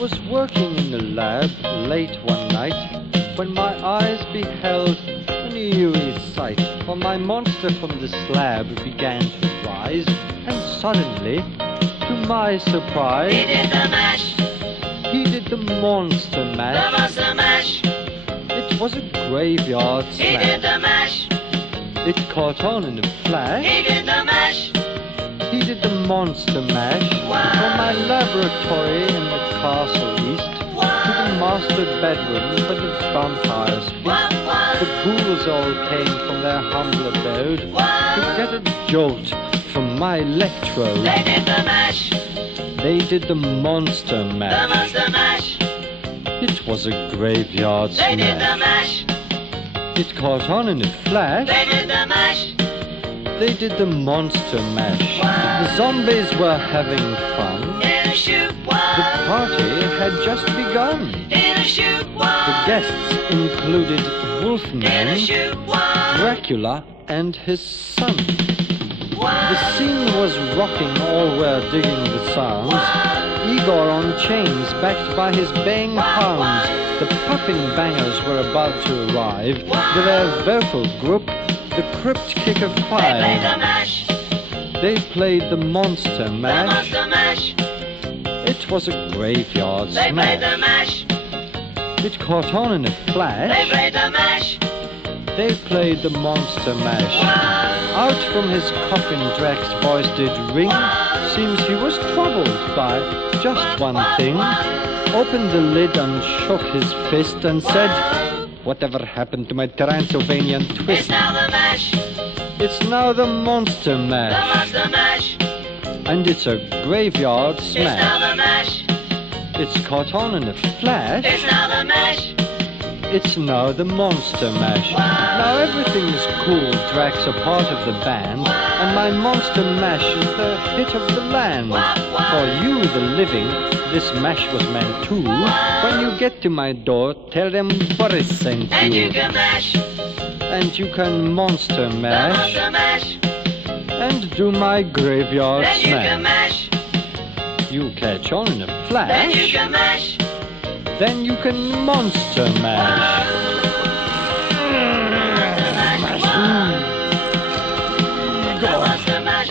was working in the lab late one night when my eyes beheld an eerie sight, for my monster from the slab began to rise, and suddenly, to my surprise, He did the mash. He did the monster mash. The monster mash. It was a graveyard He smash. did the mash. It caught on in a flash. He did the mash. He did the monster mash. From my laboratory in the castle east to the master bedroom where the vampires feast. The ghouls all came from their humble abode to get a jolt from my electrode. They did the mash. They did the monster The mash. monster mash. It was a graveyard They did the smash. mash. It caught on in a flash. They did the mash. They did the monster mash. The zombies were having fun. In a shoot The one. party had just begun. In a shoot The one. guests included In a Wolfman, shoot one. Dracula, and his son. The One. scene was rocking, all were digging the sounds. Igor on chains, backed by his baying hounds. The puffing bangers were about to arrive. With their vocal group, the Crypt Kicker They played Five. the mash. They played the monster The mash. monster mash. It was a graveyard They played the smash. mash. It caught on in a They flash. played the mash. They played the monster mash. Out from his coffin Drax's voice did ring. Seems he was troubled by just one thing. Opened the lid and shook his fist and said, "Whatever happened to my Transylvanian It's twist?" now the mash. It's now the monster The mash. monster mash. And it's a graveyard It's now smash. the mash. It's caught on in a flash. It's now the mash. It's now the monster mash. Now everything's cool, Drax a part of the band, and my monster mash is the hit of the land. For you, the living, this mash was meant too. When you get to my door, tell them Boris sent And you you. can mash. And you can monster The mash, monster mash. and do my graveyard Then you can smash. mash. You catch on in a Then you flash, can mash. then you can monster mash. The monster mash.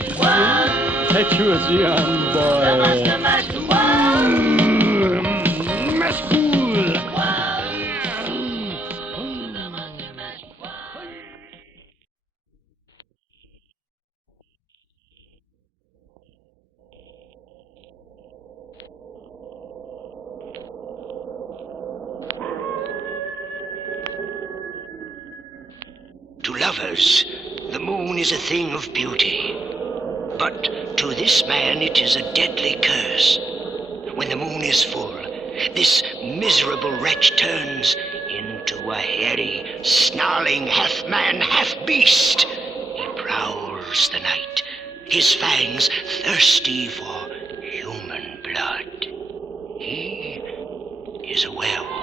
Catch you as a young The boy. monster mash. Mash cool. To lovers, the moon is a thing of beauty. But to this man it is a deadly curse. When the moon is full, this miserable wretch turns into a hairy, snarling half-man, half-beast. He prowls the night, his fangs thirsty for human blood. He is a werewolf.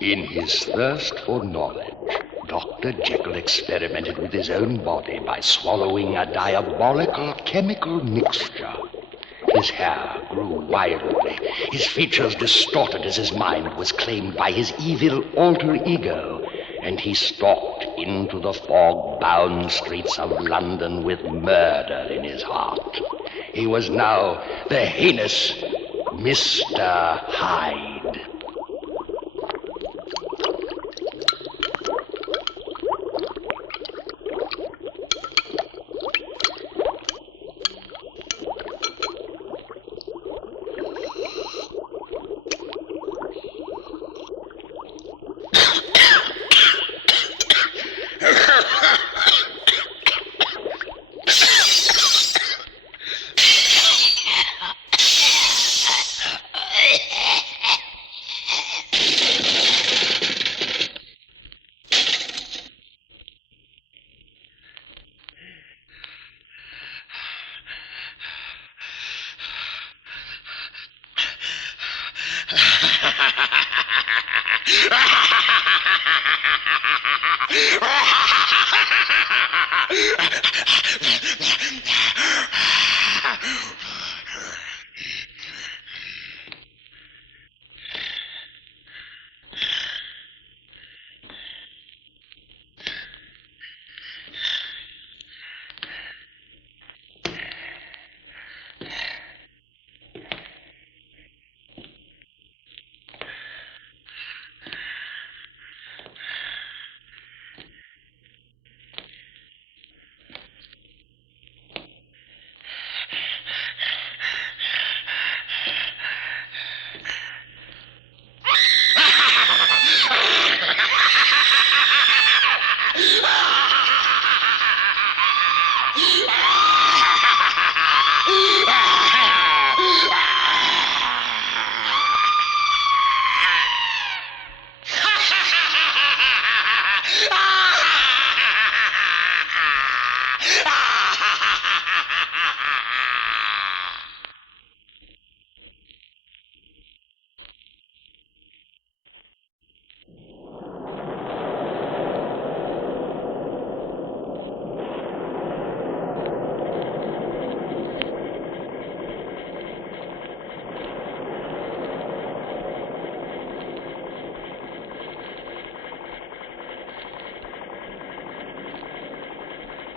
In his thirst for knowledge, Dr. Jekyll experimented with his own body by swallowing a diabolical chemical mixture. His hair grew wildly, his features distorted as his mind was claimed by his evil alter ego, and he stalked into the fog-bound streets of London with murder in his heart. He was now the heinous Mr. Hyde.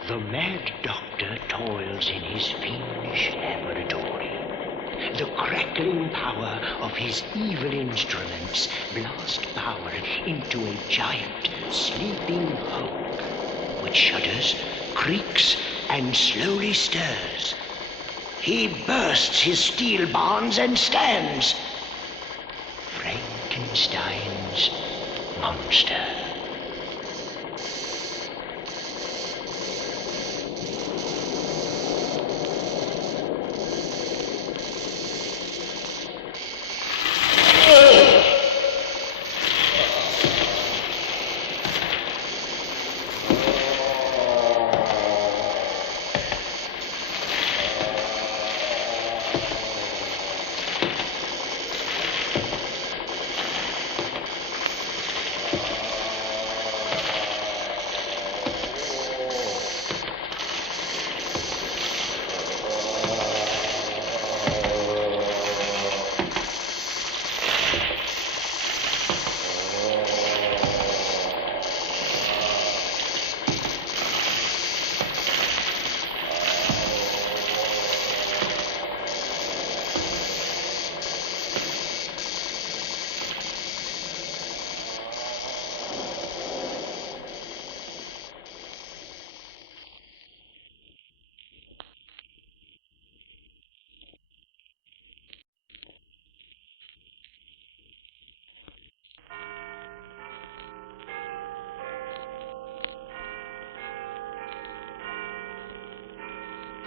The mad doctor toils in his fiendish laboratory. The crackling power of his evil instruments blast power into a giant sleeping hulk, which shudders, creaks, and slowly stirs. He bursts his steel bonds and stands. Frankenstein's monster.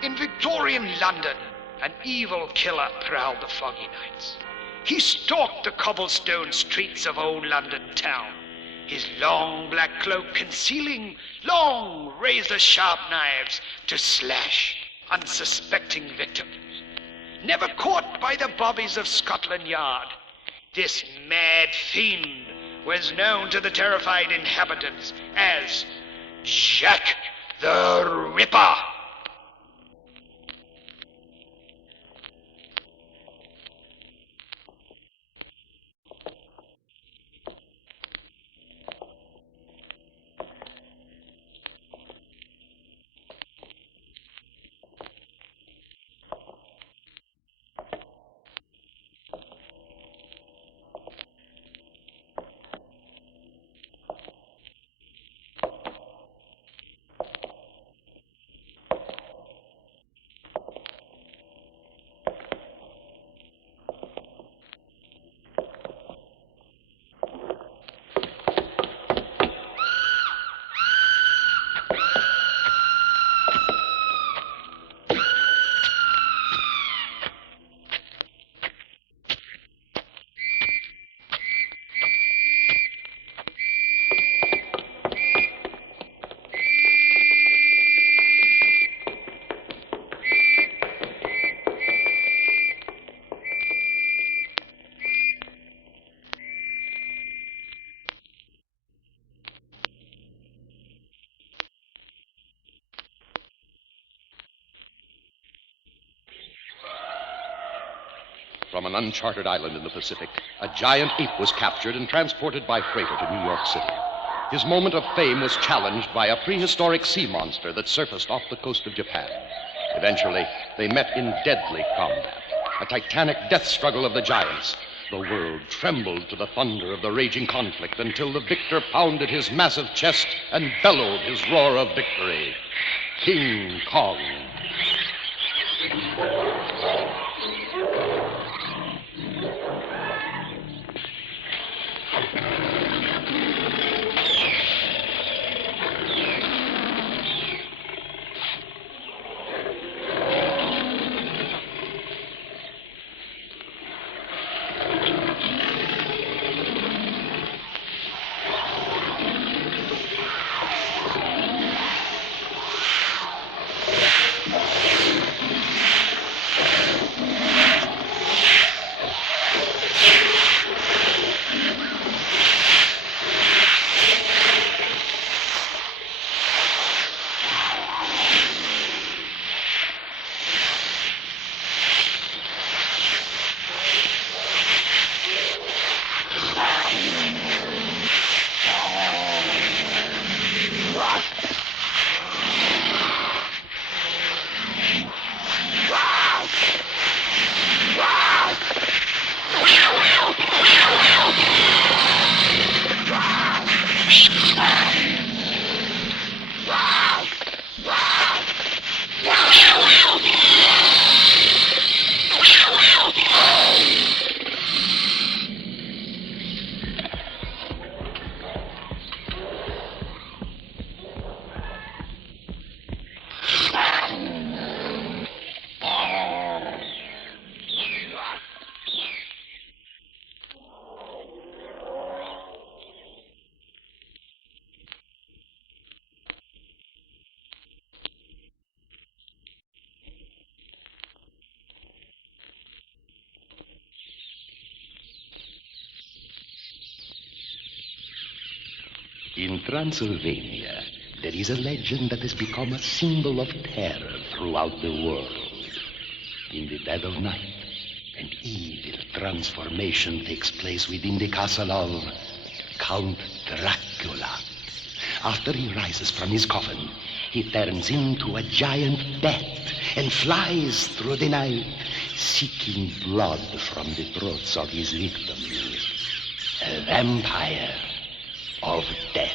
In Victorian London, an evil killer prowled the foggy nights. He stalked the cobblestone streets of old London town, his long black cloak concealing long razor-sharp knives to slash unsuspecting victims. Never caught by the bobbies of Scotland Yard, this mad fiend was known to the terrified inhabitants as Jack the Ripper. from an uncharted island in the Pacific, a giant ape was captured and transported by freighter to New York City. His moment of fame was challenged by a prehistoric sea monster that surfaced off the coast of Japan. Eventually, they met in deadly combat, a titanic death struggle of the giants. The world trembled to the thunder of the raging conflict until the victor pounded his massive chest and bellowed his roar of victory. King Kong. In Transylvania, there is a legend that has become a symbol of terror throughout the world. In the dead of night, an evil transformation takes place within the castle of Count Dracula. After he rises from his coffin, he turns into a giant bat and flies through the night, seeking blood from the throats of his victims. A vampire of death.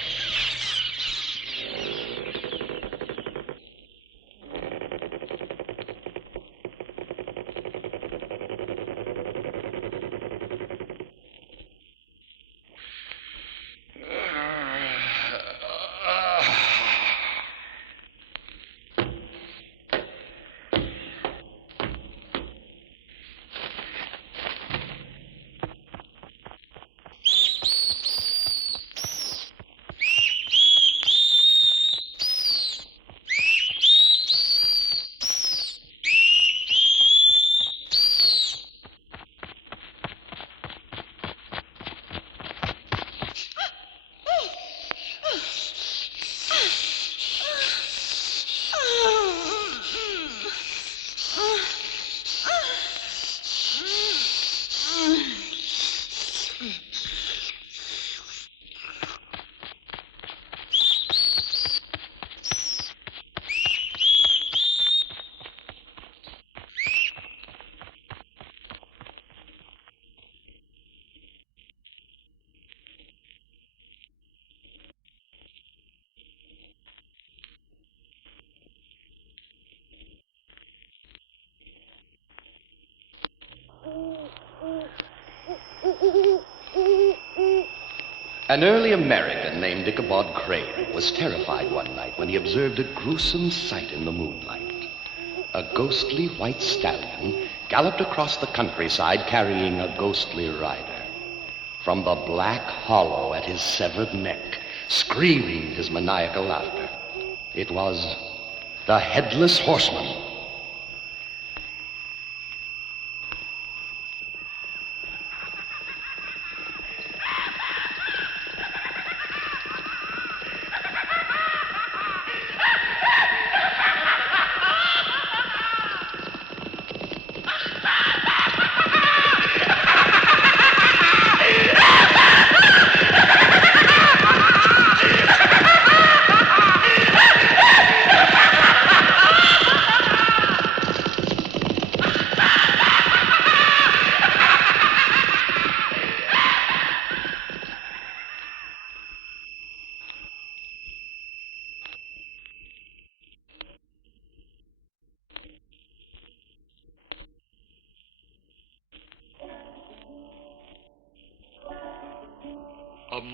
An early American named Ichabod Crane was terrified one night when he observed a gruesome sight in the moonlight. A ghostly white stallion galloped across the countryside carrying a ghostly rider. From the black hollow at his severed neck, screaming his maniacal laughter, it was the Headless Horseman.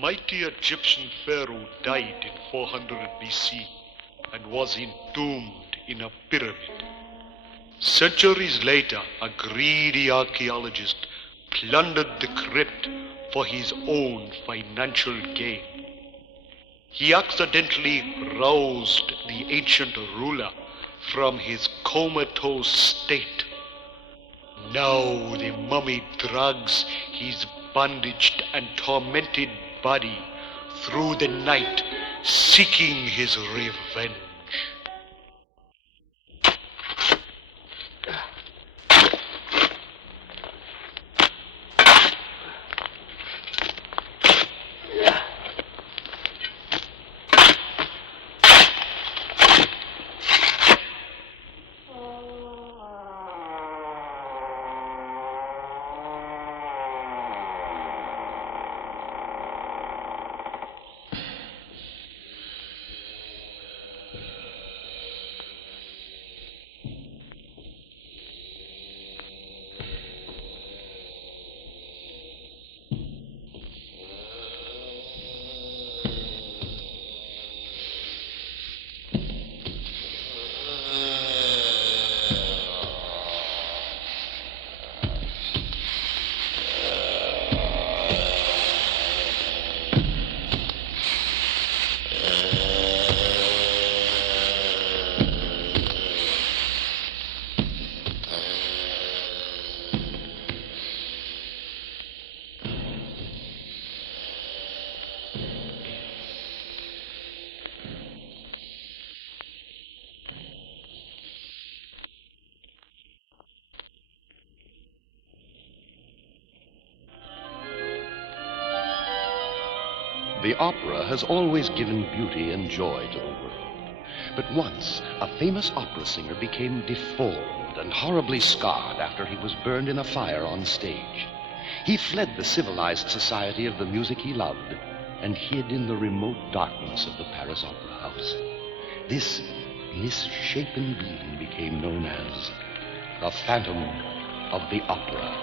mighty Egyptian pharaoh died in 400 BC and was entombed in a pyramid. Centuries later, a greedy archaeologist plundered the crypt for his own financial gain. He accidentally roused the ancient ruler from his comatose state. Now the mummy drags his bandaged and tormented body through the night, seeking his revenge. The opera has always given beauty and joy to the world. But once, a famous opera singer became deformed and horribly scarred after he was burned in a fire on stage. He fled the civilized society of the music he loved and hid in the remote darkness of the Paris Opera House. This misshapen being became known as the Phantom of the Opera.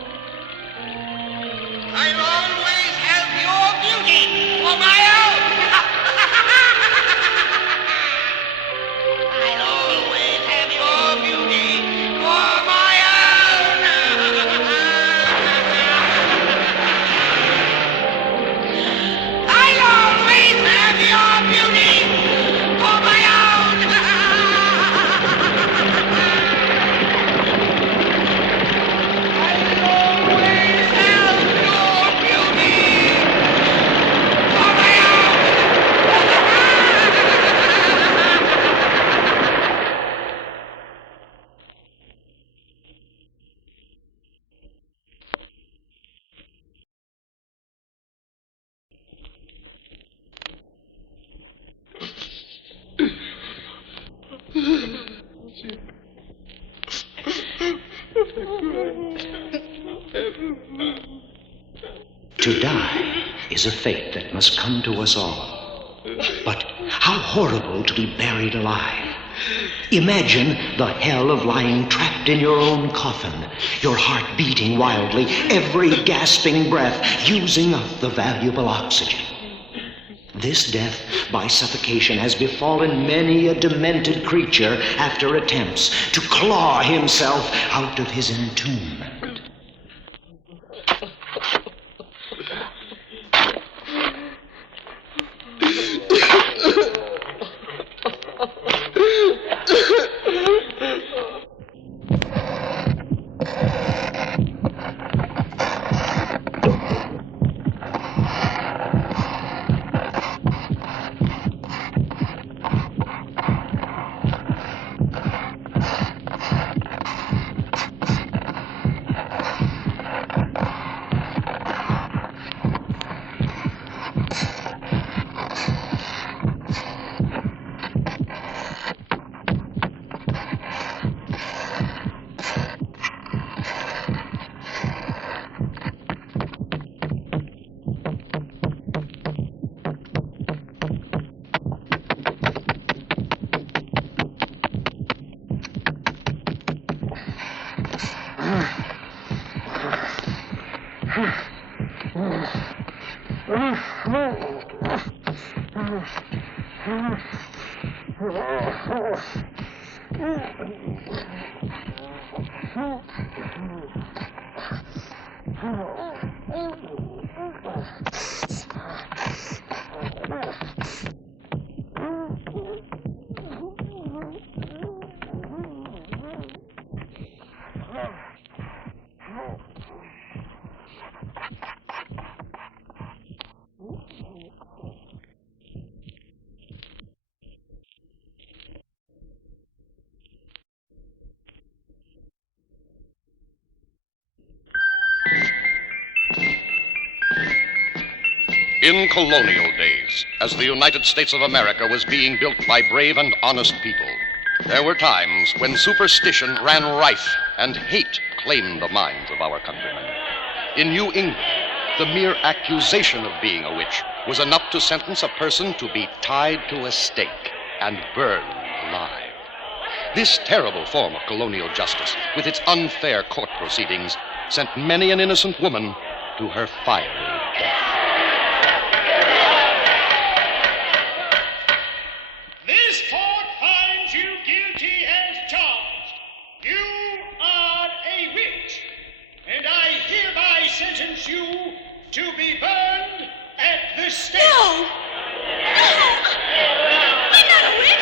I'll always have your beauty for my own. I'll always have your beauty for my own. I'll always have your beauty for my own. I'll always have your beauty for my own. To die is a fate that must come to us all. But how horrible to be buried alive. Imagine the hell of lying trapped in your own coffin, your heart beating wildly, every gasping breath using up the valuable oxygen. This death by suffocation has befallen many a demented creature after attempts to claw himself out of his entombment. In colonial days, as the United States of America was being built by brave and honest people, there were times when superstition ran rife and hate claimed the minds of our countrymen. In New England, the mere accusation of being a witch was enough to sentence a person to be tied to a stake and burned alive. This terrible form of colonial justice, with its unfair court proceedings, sent many an innocent woman to her fiery death. This court finds you guilty as charged. You are a witch, and I hereby sentence you to be burned at the stake. No! I'm not a witch!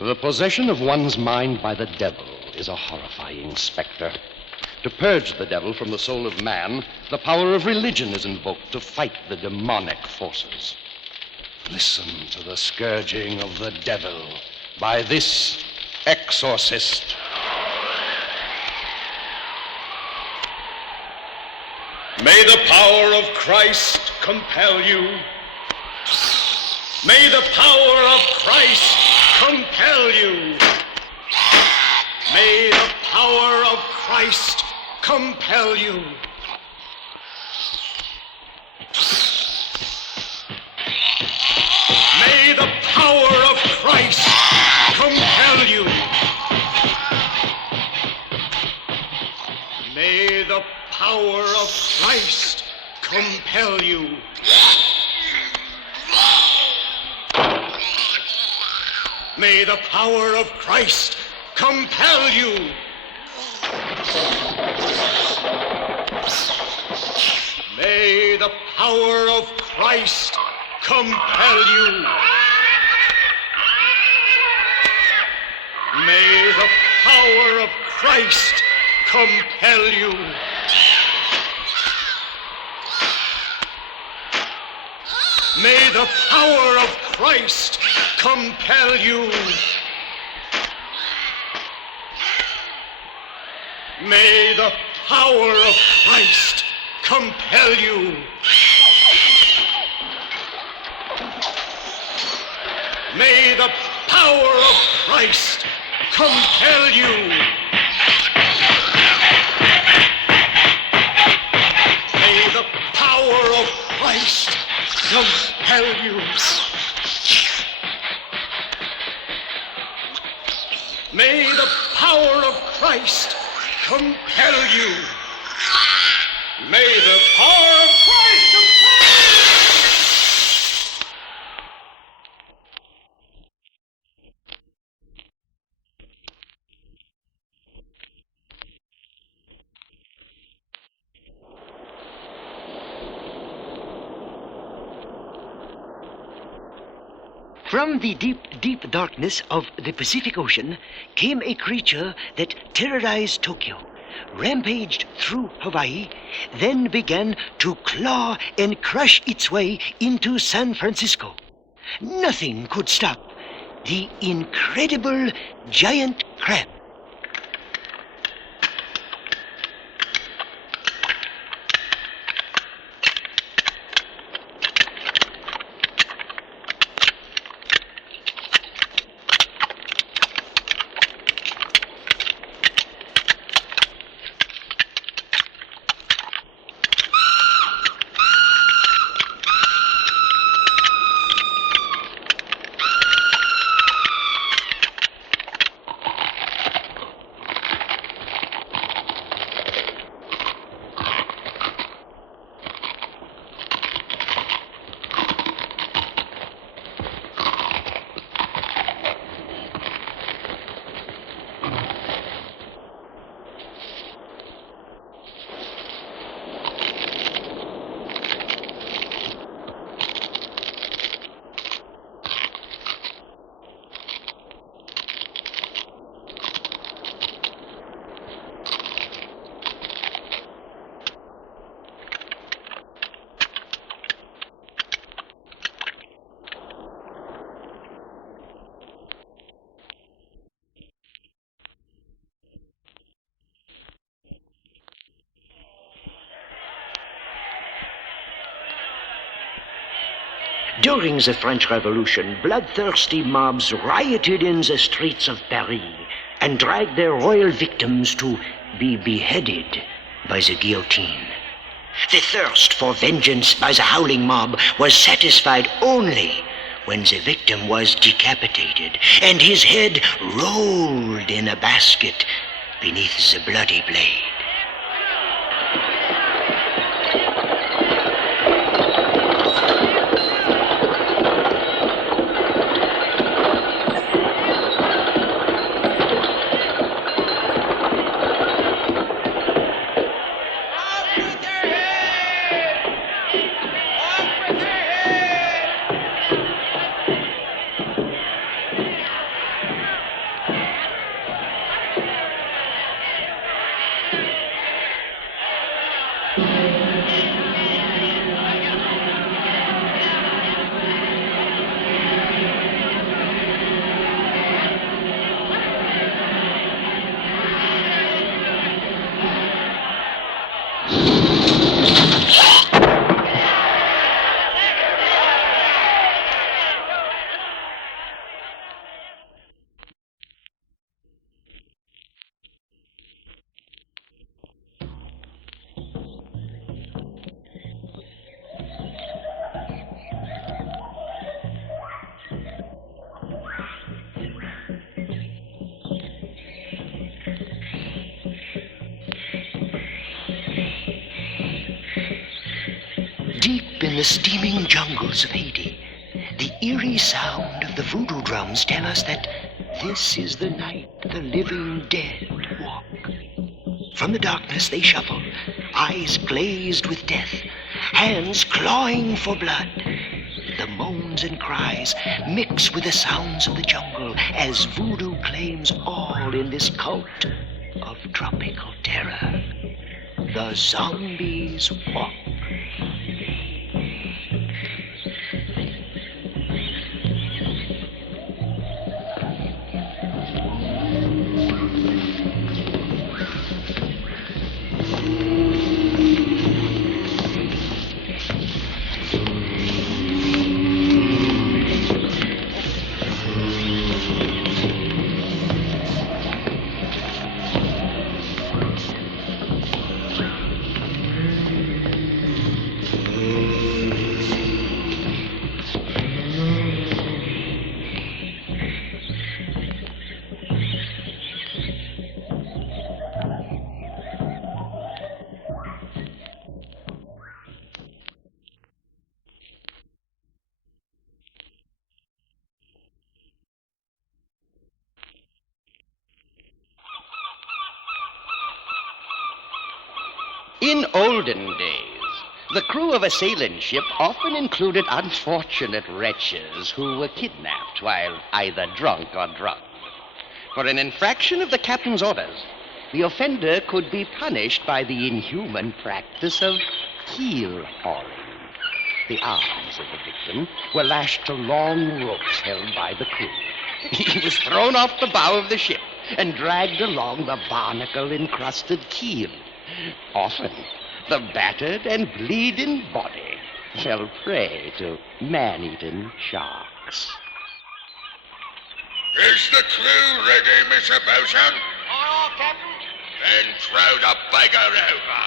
The possession of one's mind by the devil is a horrifying specter. To purge the devil from the soul of man, the power of religion is invoked to fight the demonic forces. Listen to the scourging of the devil by this exorcist. May the power of Christ compel you. May the power of Christ compel you. May the power of Christ compel you. May the power of Christ compel you. May the power of Christ compel you. May the power of Christ compel you. May the power of Christ compel you. May the power of Christ compel you. May the power of Christ compel you. May the power of Christ compel you. May the power of Christ compel you. May the power of Christ compel you. May the power of Christ compel you. May the power of Christ compel you. From the deep, deep darkness of the Pacific Ocean came a creature that terrorized Tokyo, rampaged through Hawaii, then began to claw and crush its way into San Francisco. Nothing could stop the incredible giant crab. During the French Revolution, bloodthirsty mobs rioted in the streets of Paris and dragged their royal victims to be beheaded by the guillotine. The thirst for vengeance by the howling mob was satisfied only when the victim was decapitated and his head rolled in a basket beneath the bloody blade. Deep in the steaming jungles of Haiti, the eerie sound of the voodoo drums tell us that this is the night the living dead walk. From the darkness they shuffle, eyes glazed with death, hands clawing for blood. The moans and cries mix with the sounds of the jungle as voodoo claims all in this cult of tropical terror. The zombies walk. In olden days, The crew of a sailing ship often included unfortunate wretches who were kidnapped while either drunk or drugged. For an infraction of the captain's orders, the offender could be punished by the inhuman practice of keel hauling. The arms of the victim were lashed to long ropes held by the crew. He was thrown off the bow of the ship and dragged along the barnacle-encrusted keel. Often, the battered and bleeding body fell prey to man-eaten sharks. Is the crew ready, Mr. Bosun? Aye, Captain. Then throw the beggar over.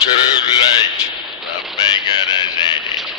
Too late. The beggar has had it.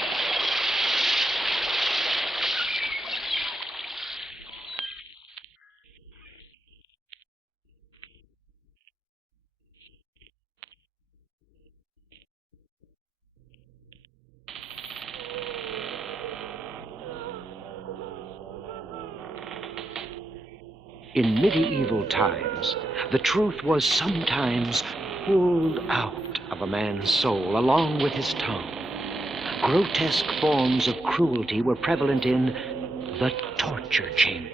In medieval times, the truth was sometimes pulled out of a man's soul along with his tongue. Grotesque forms of cruelty were prevalent in the torture chamber.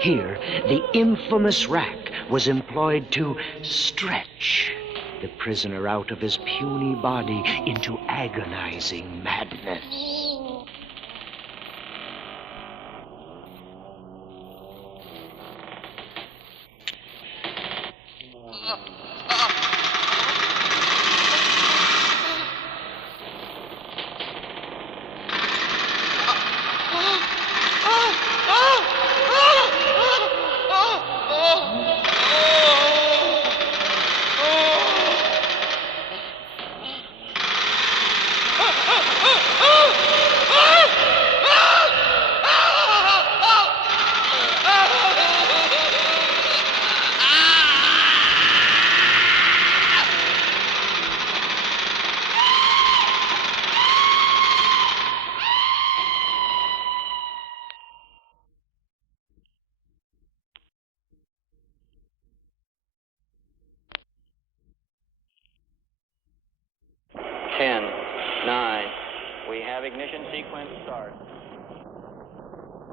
Here, the infamous rack was employed to stretch the prisoner out of his puny body into agonizing madness. Ignition sequence start.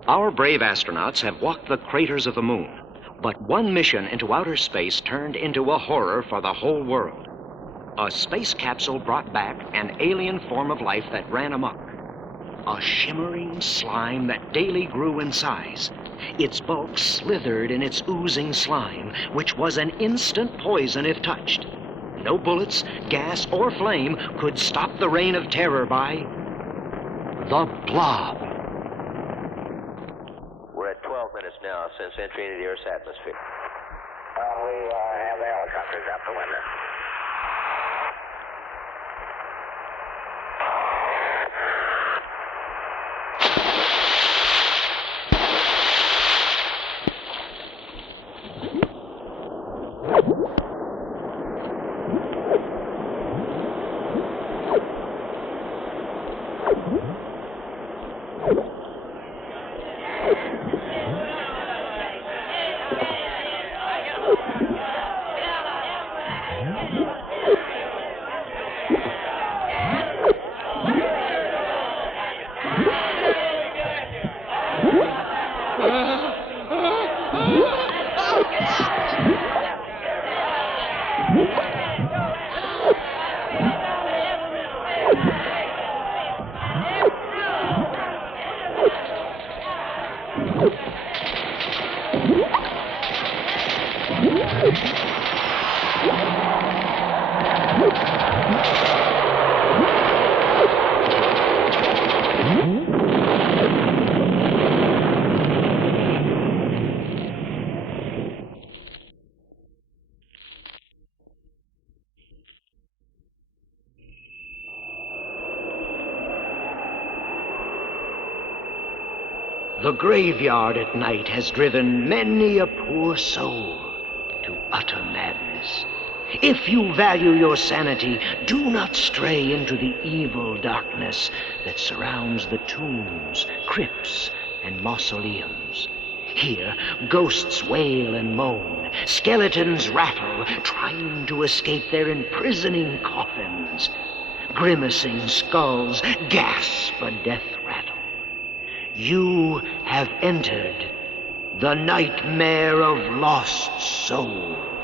Our brave astronauts have walked the craters of the moon, but one mission into outer space turned into a horror for the whole world. A space capsule brought back an alien form of life that ran amok. A shimmering slime that daily grew in size. Its bulk slithered in its oozing slime, which was an instant poison if touched. No bullets, gas, or flame could stop the reign of terror by the Blob. We're at 12 minutes now since entry into the Earth's atmosphere. Well, we have the helicopters out the window. The graveyard at night has driven many a poor soul to utter madness. If you value your sanity, do not stray into the evil darkness that surrounds the tombs, crypts, and mausoleums. Here, ghosts wail and moan, skeletons rattle, trying to escape their imprisoning coffins. Grimacing skulls gasp a death rattle. You have entered the nightmare of lost souls.